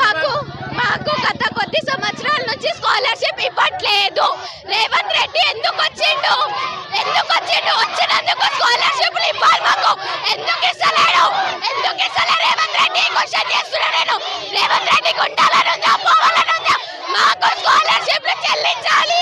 మాకు మాకు గత కొద్ది సంవత్సరాల నుంచి స్కాలర్షిప్ ఇవ్వట్లేదు. రేవంత్ రెడ్డి ఎందుకు వచ్చిండు? ఎందుకు వచ్చిండు? వచ్చినందుకు స్కాలర్షిప్ ఇవ్వాలి మాకు. ఎందుకు ఇస్తలేడు? ఎందుకు ఇస్తలే రేవంత్ రెడ్డి? క్వశ్చన్ చేస్తున్నా నేను. రేవంత్ రెడ్డికి ఉండాలని ఉందా? పోవాలని ఉందా? మాకు స్కాలర్షిప్ చెల్లించాలి.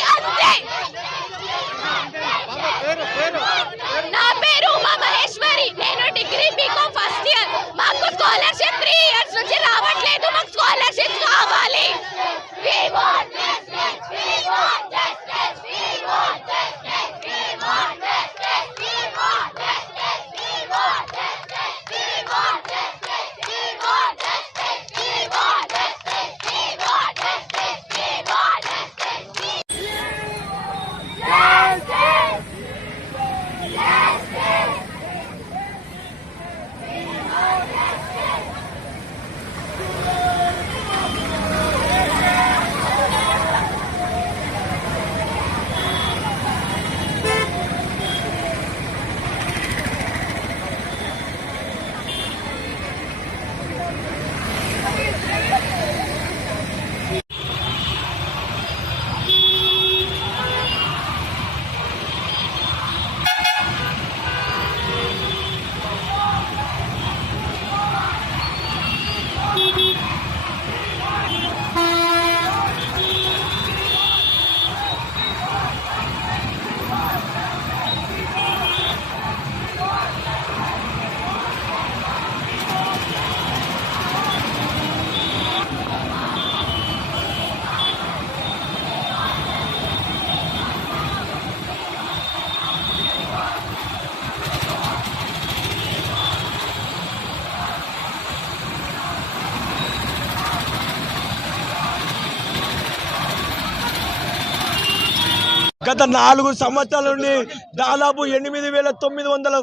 గత నాలుగు సంవత్సరాల నుండి దాదాపు ఎనిమిది వేల తొమ్మిది వందల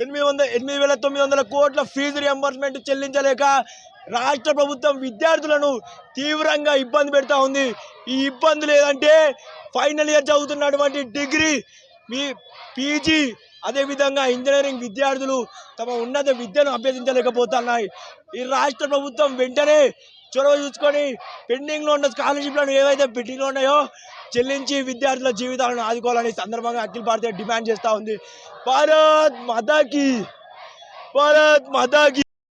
ఎనిమిది వందల ఎనిమిది వేల తొమ్మిది వందల కోట్ల ఫీజు రియంబర్స్మెంట్ చెల్లించలేక రాష్ట్ర ప్రభుత్వం విద్యార్థులను తీవ్రంగా ఇబ్బంది పెడతా ఉంది. ఈ ఇబ్బందులు ఏదంటే ఫైనల్ ఇయర్ చదువుతున్నటువంటి డిగ్రీ మీ పీజీ అదేవిధంగా ఇంజనీరింగ్ విద్యార్థులు తమ ఉన్నత విద్యను అభ్యసించలేకపోతున్నాయి. ఈ రాష్ట్ర ప్రభుత్వం వెంటనే చొరవ చూసుకొని పెండింగ్లో ఉన్న స్కాలర్షిప్లను ఏవైతే పెండింగ్లో ఉన్నాయో చెల్లించి విద్యార్థుల జీవితాలను ఆదుకోవాలని సందర్భంగా అఖిల భారతీయ డిమాండ్ చేస్తూ ఉంది. భారత్ మాతాకి భారత్ మాతాకి.